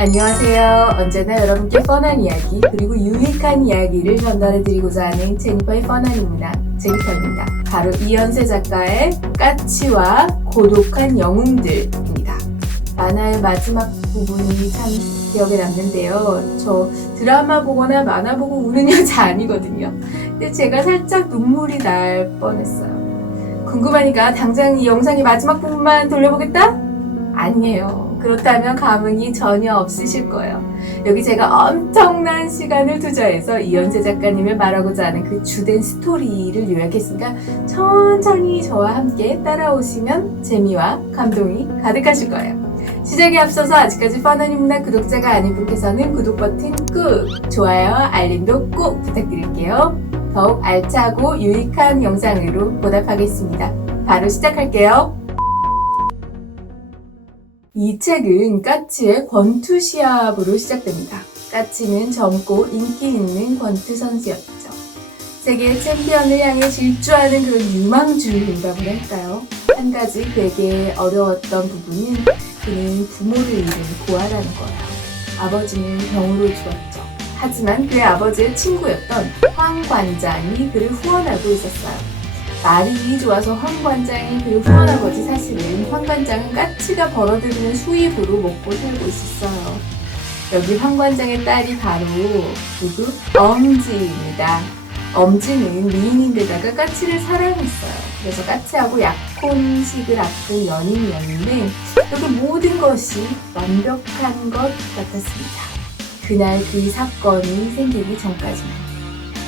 안녕하세요. 언제나 여러분께 뻔한 이야기 그리고 유익한 이야기를 전달해드리고자 하는 제니퍼의 뻔한입니다. 제니퍼입니다. 바로 이연세 작가의 까치와 고독한 영웅들입니다. 만화의 마지막 부분이 참 기억에 남는데요. 저 드라마 보거나 만화 보고 우는 여자 아니거든요. 근데 제가 살짝 눈물이 날 뻔했어요. 궁금하니까 당장 이 영상의 마지막 부분만 돌려보겠다? 아니에요. 그렇다면 감흥이 전혀 없으실 거예요. 여기 제가 엄청난 시간을 투자해서 이연세 작가님을 말하고자 하는 그 주된 스토리를 요약했으니까 천천히 저와 함께 따라오시면 재미와 감동이 가득하실 거예요. 시작에 앞서서 아직까지 뻔한 문화 구독자가 아닌 분께서는 구독 버튼 꾹, 좋아요, 알림도 꼭 부탁드릴게요. 더욱 알차고 유익한 영상으로 보답하겠습니다. 바로 시작할게요. 이 책은 까치의 권투 시합으로 시작됩니다. 까치는 젊고 인기 있는 권투 선수였죠. 세계 챔피언을 향해 질주하는 그런 유망주라고 할까요? 한 가지 그에게 어려웠던 부분은 그는 부모를 잃은 고아라는 거예요. 아버지는 병으로 죽었죠. 하지만 그의 아버지의 친구였던 황 관장이 그를 후원하고 있었어요. 말이 좋아서 황 관장이 그를 후원한 거지 사실은 황 관장은 까치가 벌어들이는 수입으로 먹고 살고 있었어요. 여기 황 관장의 딸이 바로 누구? 엄지입니다. 엄지는 미인인데다가 까치를 사랑했어요. 그래서 까치하고 약혼식을 앞둔 연인이었는데 여기 모든 것이 완벽한 것 같았습니다. 그날 그 사건이 생기기 전까지만.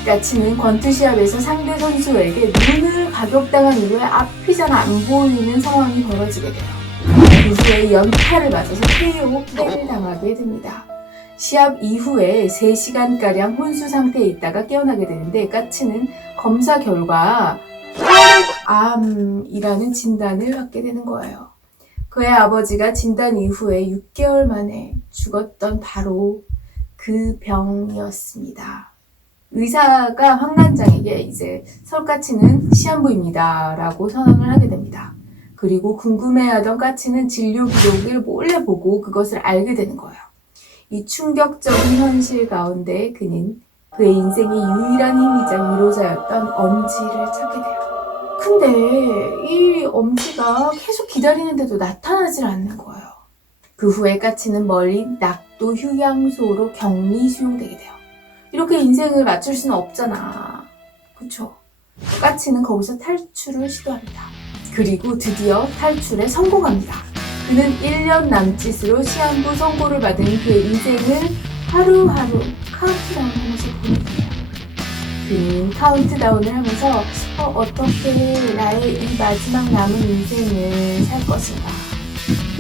까치는 권투 시합에서 상대 선수에게 눈을 가격당한 이후에 앞이 잘 안 보이는 상황이 벌어지게 돼요. 그 후에 연타를 맞아서 KO를 당하게 됩니다. 시합 이후에 3시간가량 혼수 상태에 있다가 깨어나게 되는데 까치는 검사 결과 혈액암이라는 진단을 받게 되는 거예요. 그의 아버지가 진단 이후에 6개월 만에 죽었던 바로 그 병이었습니다. 의사가 황 관장에게 이제 설까치는 시한부입니다 라고 선언을 하게 됩니다. 그리고 궁금해하던 까치는 진료 기록을 몰래 보고 그것을 알게 되는 거예요. 이 충격적인 현실 가운데 그는 그의 인생의 유일한 힘이자 위로자였던 엄지를 찾게 돼요. 근데 이 엄지가 계속 기다리는데도 나타나질 않는 거예요. 그 후에 까치는 멀리 낙도 휴양소로 격리 수용되게 돼요. 이렇게 인생을 맞출 수는 없잖아. 그쵸? 까치는 거기서 탈출을 시도합니다. 그리고 드디어 탈출에 성공합니다. 그는 1년 남짓으로 시한부 선고를 받은 그의 인생을 하루하루 카운트다운하면서 보내요. 그는 카운트다운을 하면서 어떻게 나의 이 마지막 남은 인생을 살 것인가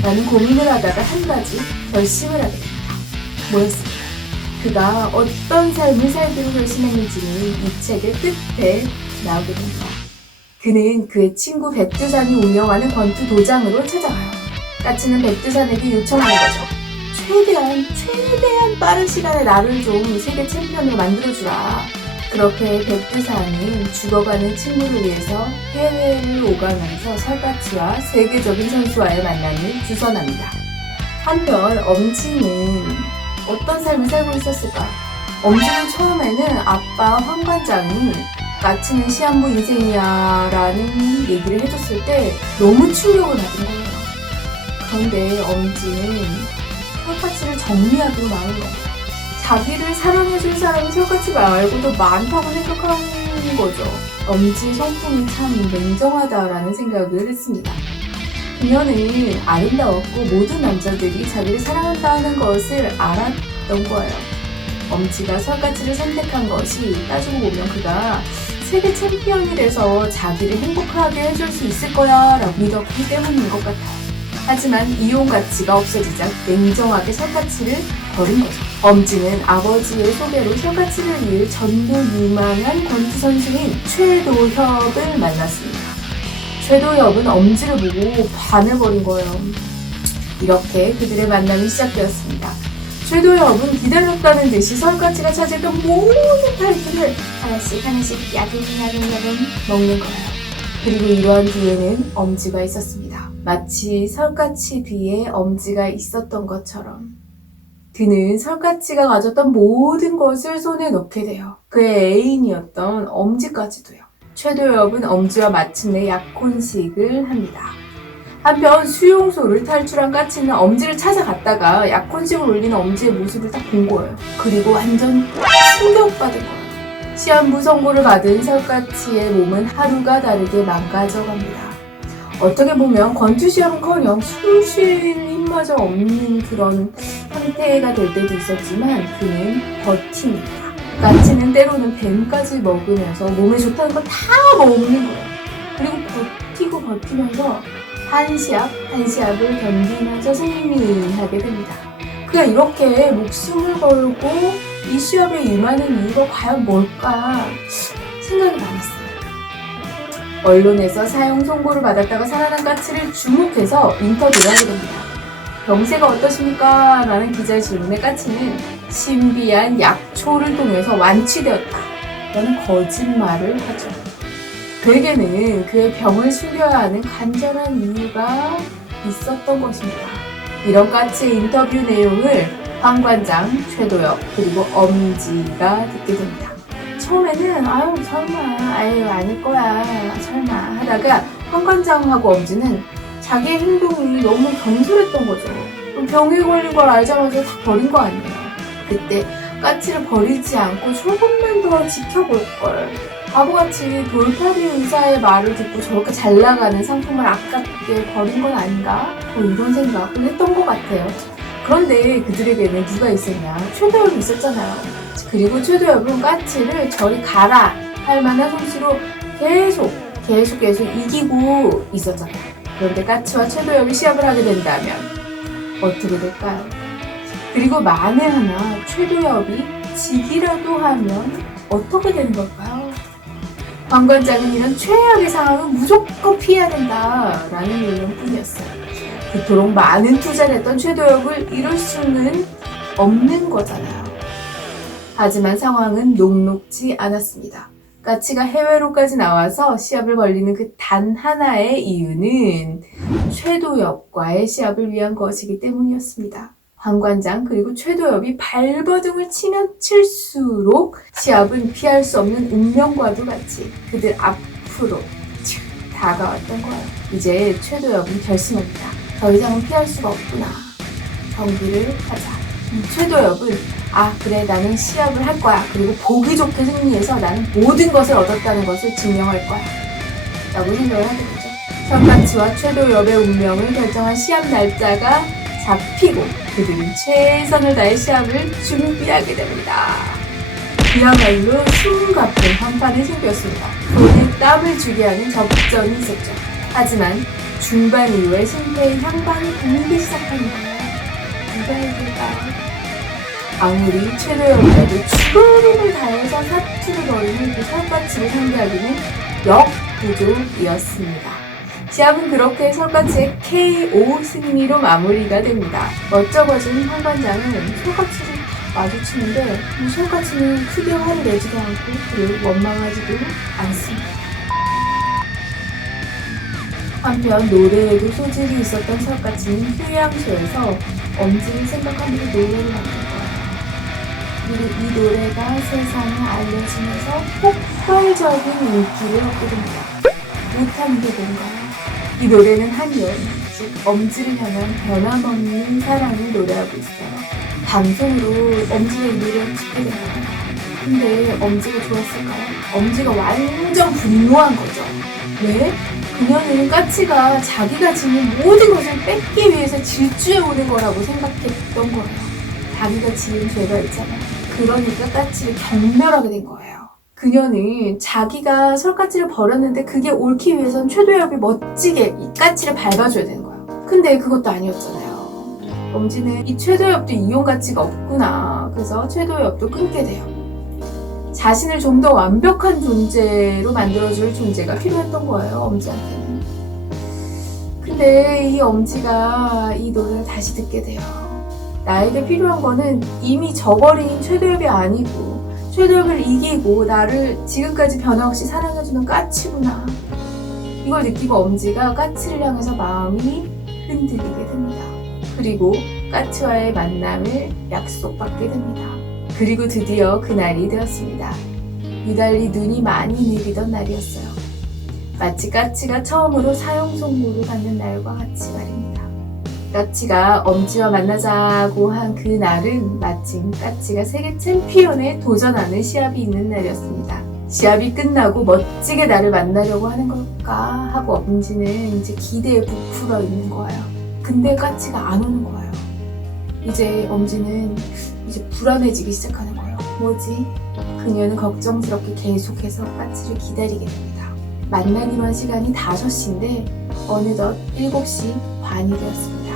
라는 고민을 하다가 한 가지 결심을 하게 됩니다. 뭐였을까? 그가 어떤 삶을 살기로 결심했는지는 이 책의 끝에 나오게 됩니다. 그는 그의 친구 백두산이 운영하는 권투 도장으로 찾아가요. 까치는 백두산에게 요청하는 거죠. 최대한 빠른 시간에 나를 좀 세계 챔피언으로 만들어주라. 그렇게 백두산은 죽어가는 친구를 위해서 해외를 오가면서 설까치와 세계적인 선수와의 만남을 주선합니다. 한편 엄지는 어떤 삶을 살고 있었을까? 엄지는 처음에는 아빠 황 관장이 까치는 시한부 인생이야 라는 얘기를 해줬을 때 너무 충격을 받은 거예요. 그런데 엄지는 설까치를 정리하기로 마음을 먹어요. 자기를 사랑해줄 사람이 설까치 말고도 많다고 생각하는 거죠. 엄지의 성품이 참 냉정하다라는 생각을 했습니다. 그녀는 아름다웠고 모든 남자들이 자기를 사랑한다는 것을 알았던 거예요. 엄지가 설까치를 선택한 것이 따지고 보면 그가 세계 챔피언이 돼서 자기를 행복하게 해줄 수 있을 거야 라고 믿었기 때문인 것 같아요. 하지만 이용 가치가 없어지자 냉정하게 설까치를 버린 거죠. 엄지는 아버지의 소개로 설까치를 위해 전도 유망한 권투 선수인 최도협을 만났습니다. 최도협은 엄지를 보고 반해버린 거예요. 이렇게 그들의 만남이 시작되었습니다. 최도협은 기다렸다는 듯이 설까치가 차지했던 모든 타이틀을 하나씩 야금야금 먹는 거예요. 그리고 이러한 뒤에는 엄지가 있었습니다. 마치 설까치 뒤에 엄지가 있었던 것처럼. 그는 설까치가 가졌던 모든 것을 손에 넣게 돼요. 그의 애인이었던 엄지까지도요. 최도엽은 엄지와 마침내 약혼식을 합니다. 한편 수용소를 탈출한 까치는 엄지를 찾아갔다가 약혼식을 올리는 엄지의 모습을 딱 본 거예요. 그리고 완전 충격받은 거예요. 시한부 선고를 받은 설까치의 몸은 하루가 다르게 망가져갑니다. 어떻게 보면 권투시합은커녕 숨 쉴 힘마저 없는 그런 상태가 될 때도 있었지만 그는 버팁니다. 까치는 때로는 뱀까지 먹으면서 몸에 좋다는 걸 다 먹는 거예요. 그리고 버티면서 한 시합을 견디면서 승리하게 됩니다. 그가 이렇게 목숨을 걸고 이 시합에 임하는 이유가 과연 뭘까 생각이 많았어요. 언론에서 사형 선고를 받았다가 살아난 까치를 주목해서 인터뷰를 하게 됩니다. 병세가 어떠십니까? 라는 기자의 질문에 까치는 신비한 약초를 통해서 완치되었다 라는 거짓말을 하죠. 그에게는 그의 병을 숨겨야 하는 간절한 이유가 있었던 것입니다. 이런 까치의 인터뷰 내용을 황관장, 최도엽, 그리고 엄지가 듣게 됩니다. 처음에는 아닐 거야 설마 하다가 황관장하고 엄지는 자기의 행동이 너무 경솔했던 거죠. 병에 걸린 걸 알자마자 다 버린 거 아니에요. 그때 까치를 버리지 않고 조금만 더 지켜볼걸. 바보같이 돌팔이 의사의 말을 듣고 저렇게 잘 나가는 상품을 아깝게 버린 건 아닌가? 이런 생각을 했던 것 같아요. 그런데 그들에게는 누가 있었냐? 최도엽이 있었잖아요. 그리고 최도엽은 까치를 저리 가라 할 만한 솜씨로 계속 이기고 있었잖아요. 그런데 까치와 최도엽이 시합을 하게 된다면 어떻게 될까요? 그리고 만에 하나 최도엽이 지기라도 하면 어떻게 되는 걸까요? 황관장은 이런 최악의 상황은 무조건 피해야 된다라는 의견뿐이었어요. 그토록 많은 투자를 했던 최도엽을 이룰 수는 없는 거잖아요. 하지만 상황은 녹록지 않았습니다. 까치가 해외로까지 나와서 시합을 벌리는 그 단 하나의 이유는 최도엽과의 시합을 위한 것이기 때문이었습니다. 황관장 그리고 최도엽이 발버둥을 치면 칠수록 시합은 피할 수 없는 운명과도 같이 그들 앞으로 다가왔던 거예요. 이제 최도엽은 결심합니다. 더 이상은 피할 수가 없구나. 경기를 하자. 최도엽은 그래 나는 시합을 할 거야. 그리고 보기 좋게 승리해서 나는 모든 것을 얻었다는 것을 증명할 거야. 라고 생각을 하게 되죠. 설까치와 최도엽의 운명을 결정한 시합 날짜가 잡히고 그들은 최선을 다해 시합을 준비하게 됩니다. 그야말로 숨가쁜 한판이 생겼습니다. 손에 땀을 주게 하는 접전이 있었죠. 하지만 중반 이후에 심폐의 향방이 보이기 시작하는 거예요. 누가 이길까요? 아무리 최도엽이라도 죽음을 다해서 사투를 벌이는 그 설까치를 상대하기는 역부족이었습니다. 시합은 그렇게 설까치의 KO 승리로 마무리가 됩니다. 멋쩍어진 황관장은 설까치를 마주치는데 설까치는 크게 화를 내지도 않고 그리고 원망하지도 않습니다. 한편 노래에도 소질이 있었던 설까치는 휴양소에서 엄지를 생각하면서 노래를 만든 거예요. 그리고 이 노래가 세상에 알려지면서 폭발적인 인기를 얻게 됩니다. 못하는 게 뭔가요? 이 노래는 한 여인, 즉 엄지를 향한 변함없는 사랑을 노래하고 있어요. 방송으로 엄지가 이 노래를 듣게 됩니다. 근데 엄지가 좋았을까요? 엄지가 완전 분노한 거죠. 왜? 그녀는 까치가 자기가 지닌 모든 것을 뺏기 위해서 질주해 오는 거라고 생각했던 거예요. 자기가 지은 죄가 있잖아요. 그러니까 까치를 경멸하게 된 거예요. 그녀는 자기가 설까치를 버렸는데 그게 옳기 위해선 최도엽이 멋지게 이 까치를 밟아줘야 되는 거예요. 근데 그것도 아니었잖아요. 엄지는 이 최도엽도 이용 가치가 없구나. 그래서 최도엽도 끊게 돼요. 자신을 좀 더 완벽한 존재로 만들어줄 존재가 필요했던 거예요, 엄지한테는. 근데 이 엄지가 이 노래를 다시 듣게 돼요. 나에게 필요한 거는 이미 져버린 최도엽이 아니고 최도엽을 이기고 나를 지금까지 변함없이 사랑해주는 까치구나. 이걸 느끼고 엄지가 까치를 향해서 마음이 흔들리게 됩니다. 그리고 까치와의 만남을 약속받게 됩니다. 그리고 드디어 그날이 되었습니다. 유달리 눈이 많이 내리던 날이었어요. 마치 까치가 처음으로 사형 선고를 받는 날과 같이 말입니다. 까치가 엄지와 만나자고 한 그날은 마침 까치가 세계 챔피언에 도전하는 시합이 있는 날이었습니다. 시합이 끝나고 멋지게 나를 만나려고 하는 걸까 하고 엄지는 이제 기대에 부풀어 있는 거예요. 근데 까치가 안 오는 거예요. 이제 엄지는 이제 불안해지기 시작하는 거예요. 뭐지? 그녀는 걱정스럽게 계속해서 까치를 기다리게 됩니다. 만나기로 한 시간이 5시인데 어느덧 7시 반이 되었습니다.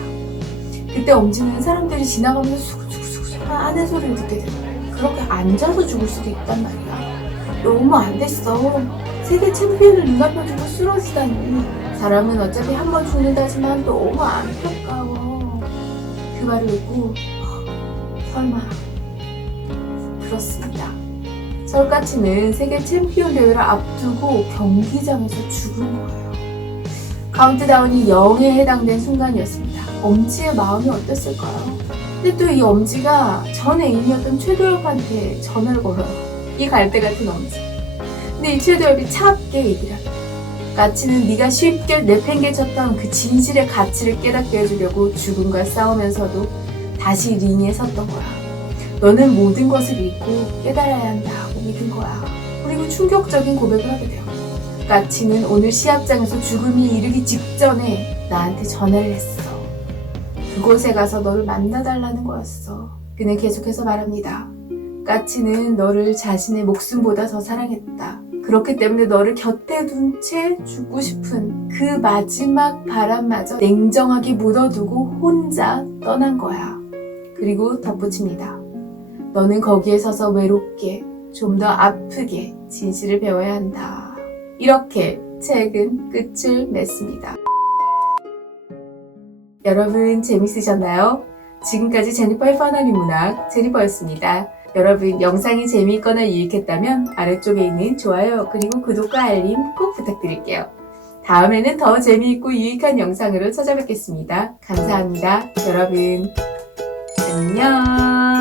그때 엄지는 사람들이 지나가면서 수근수근 하는 소리를 듣게 돼요. 그렇게 앉아서 죽을 수도 있단 말이야. 너무 안 됐어. 세계 챔피언을 눈앞에 두고 쓰러지다니. 사람은 어차피 한 번 죽는다지만 너무 안타까워. 그 말을 듣고 설마 그렇습니다. 설까치는 세계 챔피언 대회를 앞두고 경기장에서 죽은 거예요. 카운트다운이 0에 해당된 순간이었습니다. 엄지의 마음이 어땠을까요? 근데 또 이 엄지가 전 애인이었던 최도엽한테 전화를 걸어요. 이 갈대 같은 엄지. 근데 이 최도엽이 차갑게 얘기를 합니다. 까치는 네가 쉽게 내팽개쳤던 그 진실의 가치를 깨닫게 해주려고 죽음과 싸우면서도 다시 링에 섰던 거야. 너는 모든 것을 잊고 깨달아야 한다고 믿은 거야. 그리고 충격적인 고백을 하게 돼요. 까치는 오늘 시합장에서 죽음이 이르기 직전에 나한테 전화를 했어. 그곳에 가서 너를 만나달라는 거였어. 그는 계속해서 말합니다. 까치는 너를 자신의 목숨보다 더 사랑했다. 그렇기 때문에 너를 곁에 둔 채 죽고 싶은 그 마지막 바람마저 냉정하게 묻어두고 혼자 떠난 거야. 그리고 덧붙입니다. 너는 거기에 서서 외롭게 좀 더 아프게 진실을 배워야 한다. 이렇게 책은 끝을 맺습니다. 여러분 재밌으셨나요? 지금까지 제니퍼의 퍼나미 문학 제니퍼였습니다. 여러분 영상이 재미있거나 유익했다면 아래쪽에 있는 좋아요 그리고 구독과 알림 꼭 부탁드릴게요. 다음에는 더 재미있고 유익한 영상으로 찾아뵙겠습니다. 감사합니다. 여러분 안녕.